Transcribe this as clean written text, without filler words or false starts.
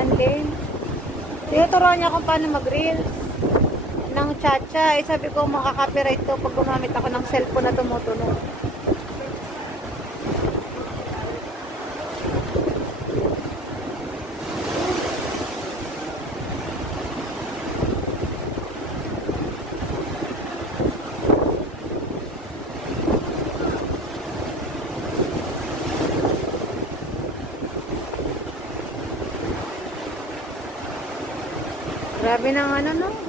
Anlin. Tinuturuan niya kung paano mag-reels ng Chacha. Eh, sabi ko, makaka-copyright to pag gumamit ako ng cellphone na tumutunog. Grabe ng ano no.